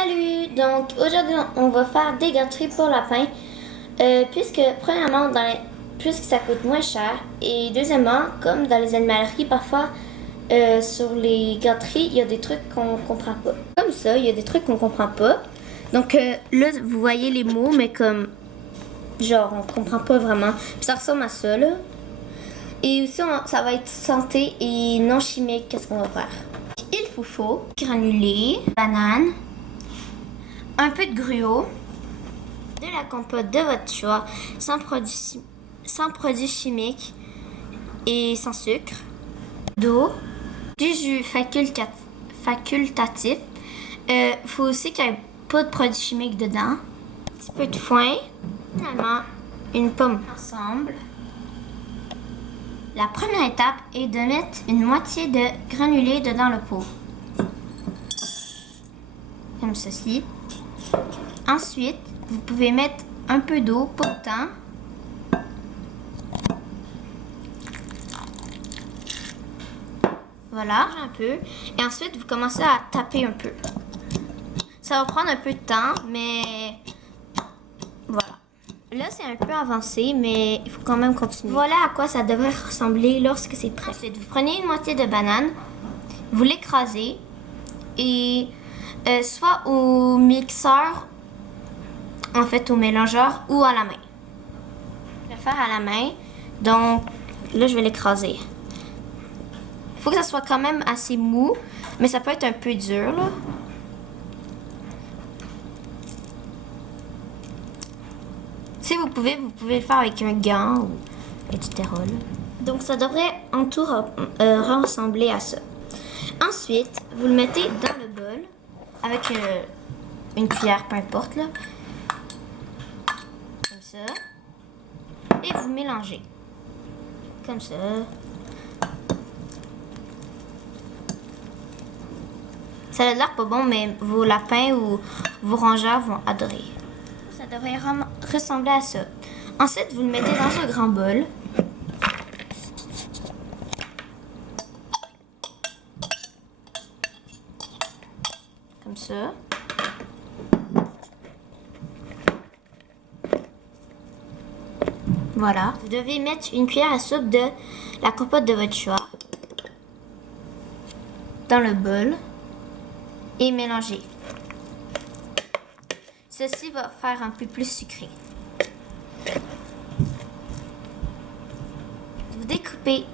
Salut! Donc aujourd'hui on va faire des gâteries pour lapin puisque premièrement puisque ça coûte moins cher et deuxièmement comme dans les animaleries parfois sur les gâteries il y a des trucs qu'on comprend pas. Comme ça il y a des trucs qu'on comprend pas. Donc là vous voyez les mots mais comme genre on comprend pas vraiment. Puis ça ressemble à ça là. Et aussi ça va être santé et non chimique. Qu'est-ce qu'on va faire? Il vous faut granulé, banane, un peu de gruau, de la compote de votre choix, sans produits chimiques et sans sucre, d'eau, du jus facultatif. Faut aussi qu'il n'y ait pas de produits chimiques dedans, un petit peu de foin, finalement une pomme ensemble. La première étape est de mettre une moitié de granulé dedans le pot, comme ceci. Ensuite, vous pouvez mettre un peu d'eau, pas autant. Voilà, un peu. Et ensuite, vous commencez à taper un peu. Ça va prendre un peu de temps, mais voilà. Là, c'est un peu avancé, mais il faut quand même continuer. Voilà à quoi ça devrait ressembler lorsque c'est prêt. Ensuite, vous prenez une moitié de banane, vous l'écrasez et soit au mixeur, en fait au mélangeur ou à la main. Je vais faire à la main, donc là je vais l'écraser. Il faut que ça soit quand même assez mou, mais ça peut être un peu dur là. Si vous pouvez le faire avec un gant ou etc. là. Donc ça devrait en tout ressembler à ça. Ensuite, vous le mettez dans le bol avec une cuillère, peu importe là. Comme ça. Et vous mélangez. Comme ça. Ça a l'air pas bon, mais vos lapins ou vos rongeurs vont adorer. Ça devrait ressembler à ça. Ensuite, vous le mettez dans un grand bol. Comme ça. Voilà. Vous devez mettre une cuillère à soupe de la compote de votre choix dans le bol et mélanger. Ceci va faire un peu plus sucré. Vous découpez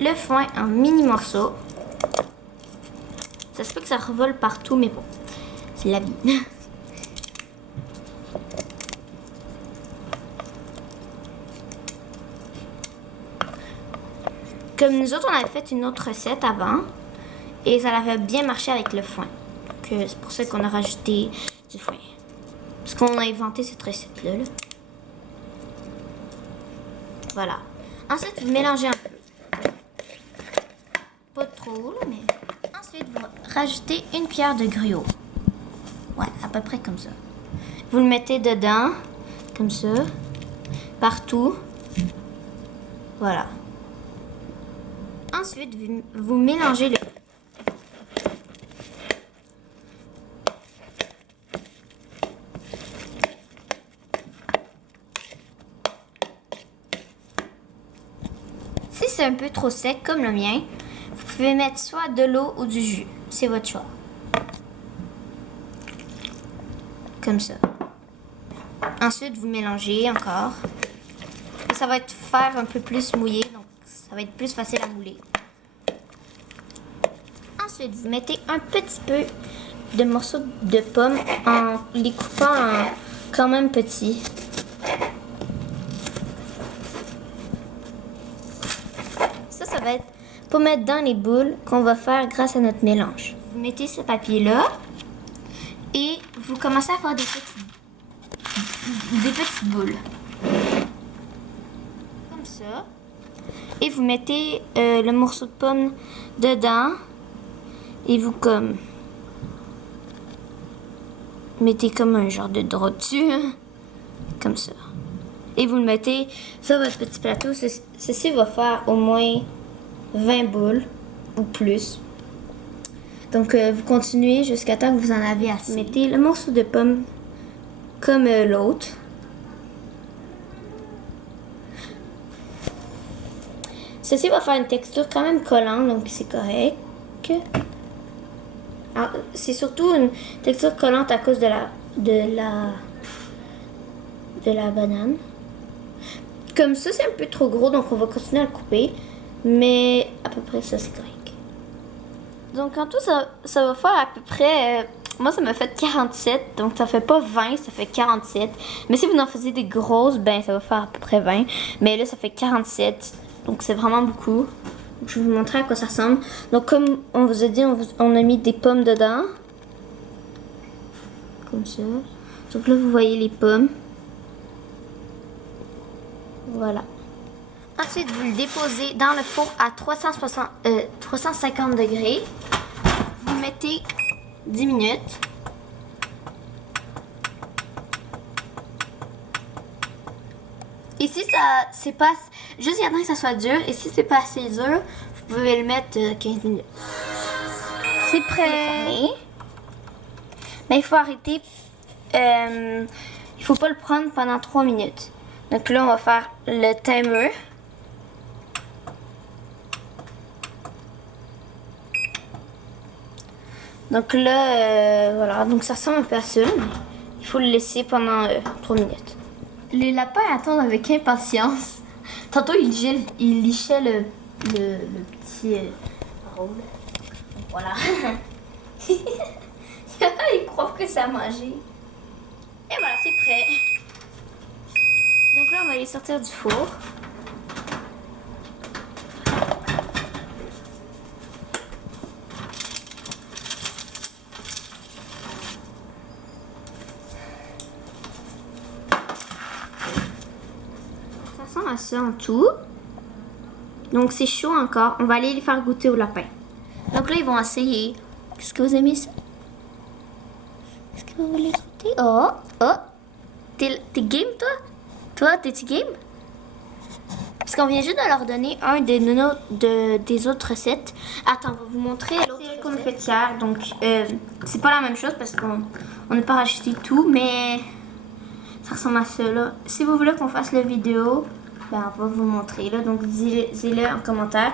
le foin en mini morceaux. Ça se peut que ça revole partout, mais bon, c'est la vie. Comme nous autres, on avait fait une autre recette avant et ça avait bien marché avec le foin. C'est pour ça qu'on a rajouté du foin. Parce qu'on a inventé cette recette-là. Voilà. Ensuite, vous mélangez un peu. Pas trop, là, mais... Ensuite, vous rajoutez une cuillère de gruau. Ouais, à peu près comme ça. Vous le mettez dedans, comme ça, partout. Voilà. Ensuite, vous mélangez le... Si c'est un peu trop sec, comme le mien, vous pouvez mettre soit de l'eau ou du jus. C'est votre choix. Comme ça. Ensuite, vous mélangez encore. Et ça va faire un peu plus mouillé, donc ça va être plus facile à mouler. Ensuite, vous mettez un petit peu de morceaux de pommes en les coupant en quand même petits. Ça va être pour mettre dans les boules qu'on va faire grâce à notre mélange. Vous mettez ce papier-là et vous commencez à faire des petites boules. Comme ça. Et vous mettez le morceau de pomme dedans et vous mettez comme un genre de drap dessus. Comme ça. Et vous le mettez sur votre petit plateau. Ceci va faire au moins 20 boules ou plus. Donc, vous continuez jusqu'à temps que vous en avez assez. Mettez le morceau de pomme comme l'autre. Ceci va faire une texture quand même collante, donc c'est correct. Alors, c'est surtout une texture collante à cause de la banane. Comme ça, c'est un peu trop gros, donc on va continuer à le couper. Mais à peu près ça, c'est correct. Donc en tout, ça va faire à peu près... moi, ça m'a fait 47, donc ça fait pas 20, ça fait 47. Mais si vous en faisiez des grosses, ben ça va faire à peu près 20. Mais là, ça fait 47, donc c'est vraiment beaucoup. Je vais vous montrer à quoi ça ressemble. Donc comme on vous a dit, on a mis des pommes dedans. Comme ça. Donc là, vous voyez les pommes. Voilà. Ensuite, vous le déposez dans le four à 350 degrés. Vous mettez 10 minutes. Et si c'est pas... Juste attendre que ça soit dur. Et si c'est pas assez dur, vous pouvez le mettre 15 minutes. C'est prêt. Mais il faut arrêter. Il faut pas le prendre pendant 3 minutes. Donc là, on va faire le timer. Donc là, voilà. Donc ça ressemble un peu à ça. Mais il faut le laisser pendant 3 minutes. Les lapins attendent avec impatience. Tantôt, ils lichaient le petit rôle. Voilà. Ils croient que ça a mangé. Et voilà, c'est prêt. Donc là, on va les sortir du four. Ça ressemble à ça en tout. Donc c'est chaud encore. On va aller les faire goûter au lapin. Donc là, ils vont essayer. Est-ce que vous aimez ça? Est-ce que vous voulez goûter? Oh! T'es game, toi? Toi, t'es-tu game? Parce qu'on vient juste de leur donner un des autres recettes. Attends, on va vous montrer l'autre recette. C'est confetière, donc c'est pas la même chose parce qu'on n'a pas racheté tout, mais ça ressemble à ça, là. Si vous voulez qu'on fasse la vidéo, ben on va vous montrer, là. Donc dis-le en commentaire.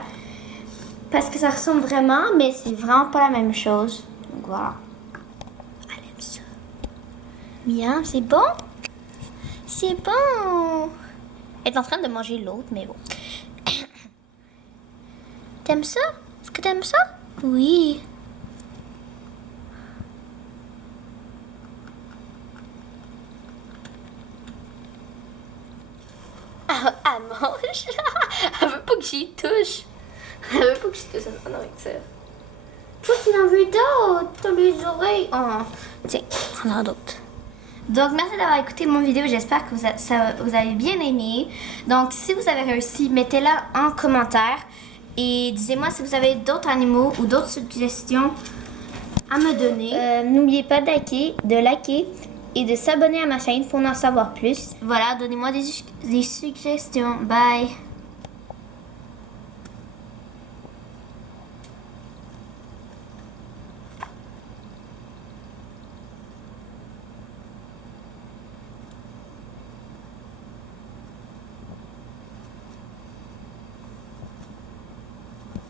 Parce que ça ressemble vraiment, mais c'est vraiment pas la même chose. Donc voilà. Elle aime ça. Miam, c'est bon? C'est bon! Elle est en train de manger l'autre, mais bon. T'aimes ça? Est-ce que t'aimes ça? Oui. Elle mange. Elle veut pas que j'y touche. Elle veut pas que je touche à ça. Toi, tu en veux d'autres. T'as les oreilles. Oh. Tiens, on en a d'autres. Donc, merci d'avoir écouté mon vidéo. J'espère que vous avez bien aimé. Donc, si vous avez réussi, mettez-la en commentaire. Et dites-moi si vous avez d'autres animaux ou d'autres suggestions à me donner. N'oubliez pas de liker et de s'abonner à ma chaîne pour en savoir plus. Voilà, donnez-moi des suggestions. Bye!